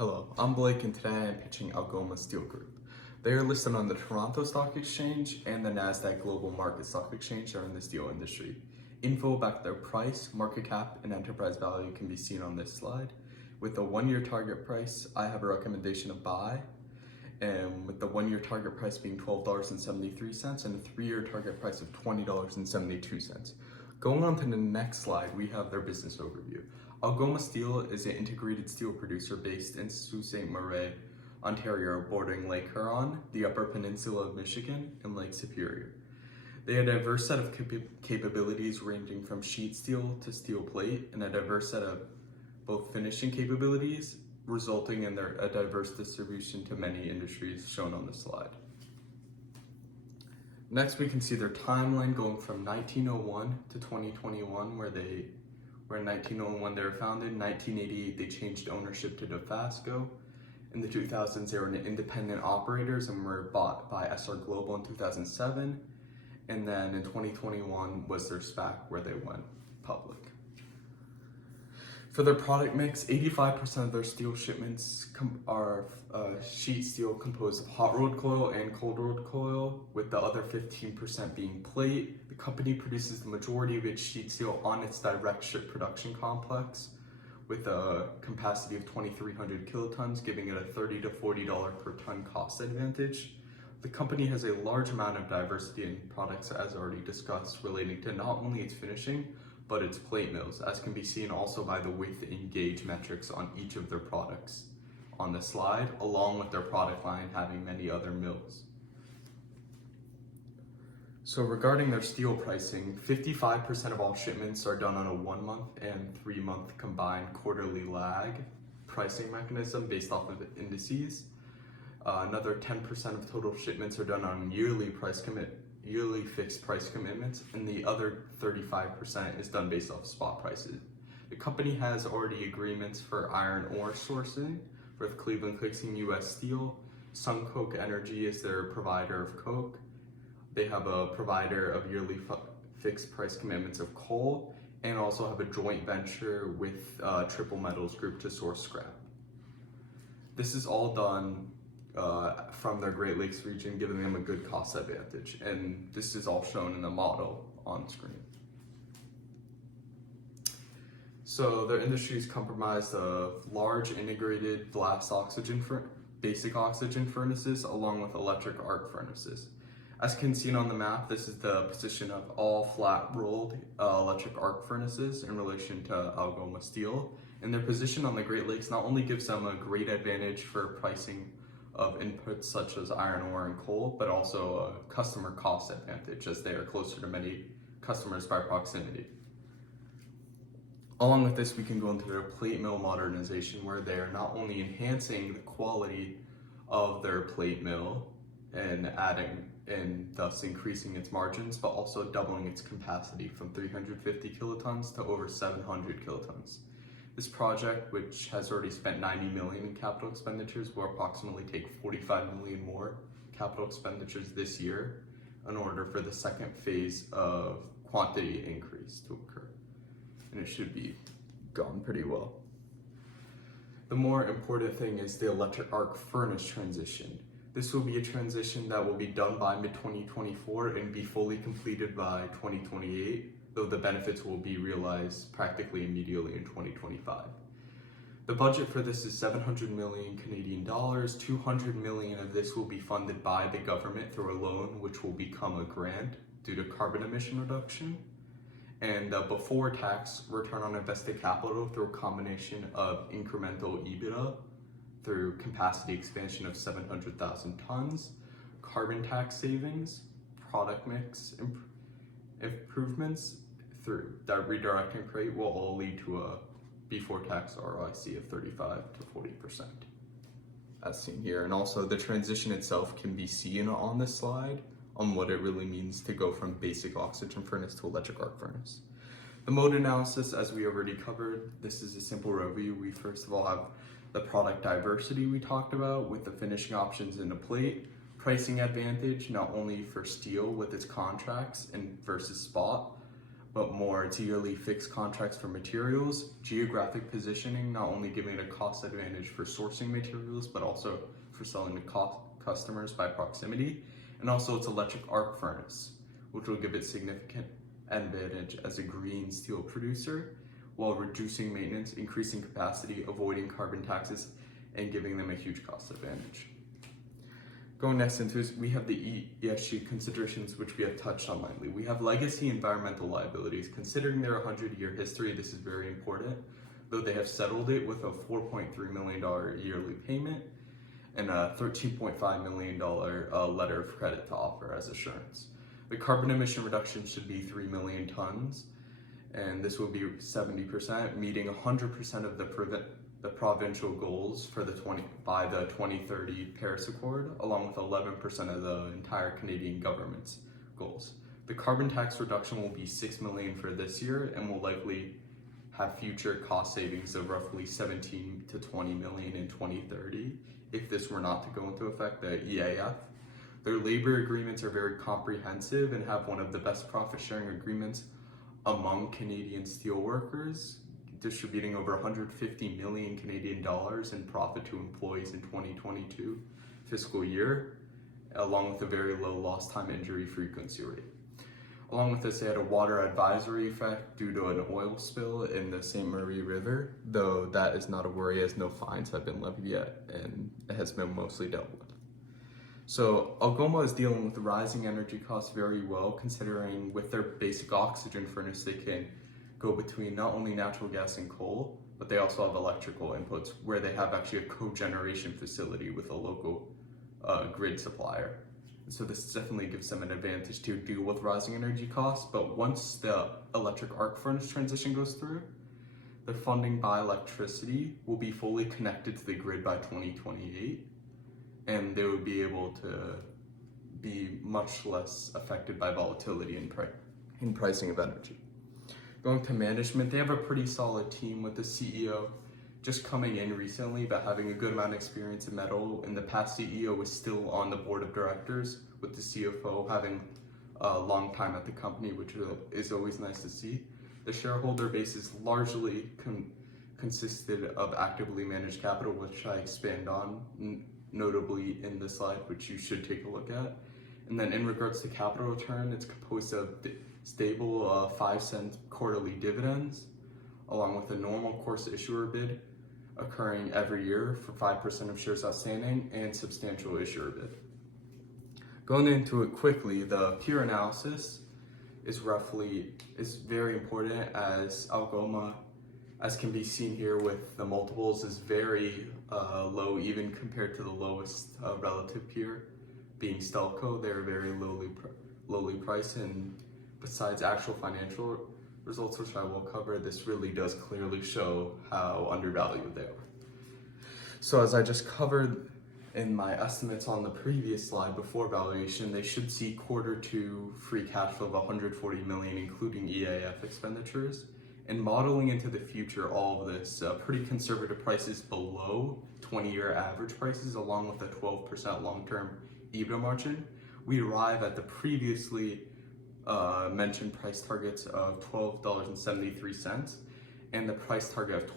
Hello, I'm Blake and today I'm pitching Algoma Steel Group. They are listed on the Toronto Stock Exchange and the Nasdaq Global Market Stock Exchange are in the steel industry. Info about their price, market cap, and enterprise value can be seen on this slide. With the 1-year target price, I have a recommendation of buy, and with the 1-year target price being $12.73 and a 3-year target price of $20.72. Going on to the next slide, we have their business overview. Algoma Steel is an integrated steel producer based in Sault Ste. Marie, Ontario, bordering Lake Huron, the Upper Peninsula of Michigan, and Lake Superior. They have a diverse set of capabilities ranging from sheet steel to steel plate, and a diverse set of both finishing capabilities, resulting in a diverse distribution to many industries shown on the slide. Next, we can see their timeline going from 1901 to 2021, where in 1901 they were founded. In 1988, they changed ownership to Dofasco. In the 2000s, they were independent operators and were bought by SR Global in 2007. And then in 2021 was their SPAC where they went public. For their product mix, 85% of their steel shipments are sheet steel composed of hot rolled coil and cold rolled coil, with the other 15% being plate. The company produces the majority of its sheet steel on its direct ship production complex, with a capacity of 2,300 kilotons, giving it a $30 to $40 per ton cost advantage. The company has a large amount of diversity in products, as already discussed, relating to not only its finishing, but its plate mills, as can be seen also by the width and gauge metrics on each of their products on the slide, along with their product line having many other mills. So regarding their steel pricing, 55% of all shipments are done on a 1-month and 3-month combined quarterly lag pricing mechanism based off of indices. Another 10% of total shipments are done on yearly fixed price commitments, and the other 35% is done based off spot prices. The company has already agreements for iron ore sourcing with Cleveland-Cliffs and US Steel. SunCoke Energy is their provider of coke. They have a provider of yearly fixed price commitments of coal, and also have a joint venture with Triple Metals Group to source scrap. This is all done from their Great Lakes region, giving them a good cost advantage. And this is all shown in the model on screen. So their industry is comprised of large integrated basic oxygen furnaces, along with electric arc furnaces. As can be seen on the map, this is the position of all flat rolled electric arc furnaces in relation to Algoma Steel. And their position on the Great Lakes not only gives them a great advantage for pricing of inputs such as iron ore and coal, but also a customer cost advantage, as they are closer to many customers by proximity. Along with this, we can go into their plate mill modernization, where they are not only enhancing the quality of their plate mill and thus increasing its margins, but also doubling its capacity from 350 kilotons to over 700 kilotons. This project, which has already spent $90 million in capital expenditures, will approximately take $45 million more capital expenditures this year in order for the second phase of quantity increase to occur. And it should be gone pretty well. The more important thing is the electric arc furnace transition. This will be a transition that will be done by mid-2024 and be fully completed by 2028. Though the benefits will be realized practically immediately in 2025. The budget for this is 700 million Canadian dollars. 200 million of this will be funded by the government through a loan, which will become a grant due to carbon emission reduction. And before tax return on invested capital through a combination of incremental EBITDA through capacity expansion of 700,000 tons, carbon tax savings, product mix improvements through that redirecting rate will all lead to a before tax ROIC of 35 to 40%, as seen here. And also the transition itself can be seen on this slide on what it really means to go from basic oxygen furnace to electric arc furnace. The mode analysis, as we already covered, this is a simple review. We first of all have the product diversity we talked about with the finishing options in the plate, pricing advantage not only for steel with its contracts and versus spot, but more it's yearly fixed contracts for materials, geographic positioning, not only giving it a cost advantage for sourcing materials, but also for selling to customers by proximity, and also its electric arc furnace, which will give it significant advantage as a green steel producer while reducing maintenance, increasing capacity, avoiding carbon taxes, and giving them a huge cost advantage. Going next into is we have the ESG considerations, which we have touched on lightly. We have legacy environmental liabilities. Considering their 100-year history, this is very important, though they have settled it with a $4.3 million yearly payment and a $13.5 million letter of credit to offer as assurance. The carbon emission reduction should be 3 million tons, and this will be 70%, meeting 100% of the provincial goals for by the 2030 Paris Accord, along with 11% of the entire Canadian government's goals. The carbon tax reduction will be 6 million for this year and will likely have future cost savings of roughly 17 to 20 million in 2030 if this were not to go into effect, the EAF. Their labor agreements are very comprehensive and have one of the best profit sharing agreements among Canadian steelworkers, distributing over 150 million Canadian dollars in profit to employees in 2022 fiscal year, along with a very low lost time injury frequency rate. Along with this, they had a water advisory effect due to an oil spill in the St. Marie River, though that is not a worry as no fines have been levied yet and it has been mostly dealt with. So Algoma is dealing with rising energy costs very well, considering with their basic oxygen furnace, they can go between not only natural gas and coal, but they also have electrical inputs where they have actually a cogeneration facility with a local grid supplier. So this definitely gives them an advantage to deal with rising energy costs. But once the electric arc furnace transition goes through, the funding by electricity will be fully connected to the grid by 2028, and they would be able to be much less affected by volatility in pricing of energy. Going to management, they have a pretty solid team with the CEO just coming in recently, but having a good amount of experience in metal. And the past CEO was still on the board of directors, with the CFO having a long time at the company, which is always nice to see. The shareholder base is largely consisted of actively managed capital, which I expand on, notably in this slide, which you should take a look at. And then in regards to capital return, it's composed of stable 5-cent quarterly dividends, along with a normal course issuer bid occurring every year for 5% of shares outstanding and substantial issuer bid. Going into it quickly, the peer analysis is very important, as Algoma, as can be seen here with the multiples, is very low even compared to the lowest relative peer, being Stelco. They're very lowly priced, and besides actual financial results, which I will cover, this really does clearly show how undervalued they are. So as I just covered in my estimates on the previous slide before valuation, they should see quarter 2 free cash flow of 140 million, including EAF expenditures. And modeling into the future, all of this, pretty conservative prices below 20-year average prices, along with a 12% long-term EBITDA margin, we arrive at the previously mentioned price targets of $12.73 and the price target of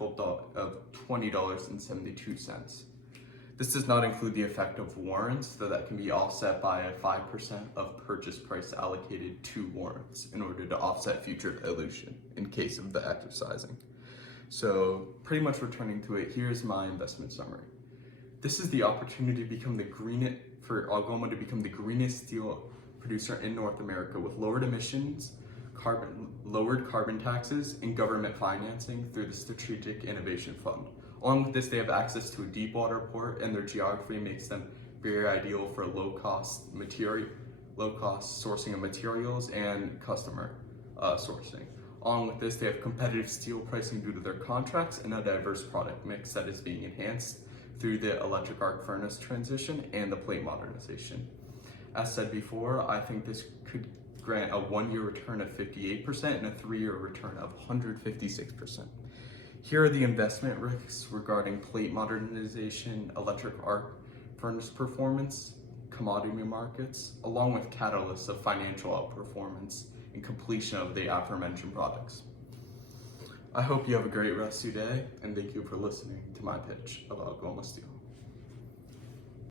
$20.72. This does not include the effect of warrants, though that can be offset by a 5% of purchase price allocated to warrants in order to offset future dilution in case of the exercising. So pretty much returning to it, here's my investment summary. This is the opportunity to become for Algoma to become the greenest steel producer in North America, with lowered emissions, lowered carbon taxes, and government financing through the Strategic Innovation Fund. Along with this, they have access to a deep water port, and their geography makes them very ideal for low-cost sourcing of materials and customer sourcing. Along with this, they have competitive steel pricing due to their contracts and a diverse product mix that is being enhanced through the electric arc furnace transition and the plate modernization. As said before, I think this could grant a 1-year return of 58% and a 3-year return of 156%. Here are the investment risks regarding plate modernization, electric arc furnace performance, commodity markets, along with catalysts of financial outperformance and completion of the aforementioned products. I hope you have a great rest of your day, and thank you for listening to my pitch of Algoma Steel.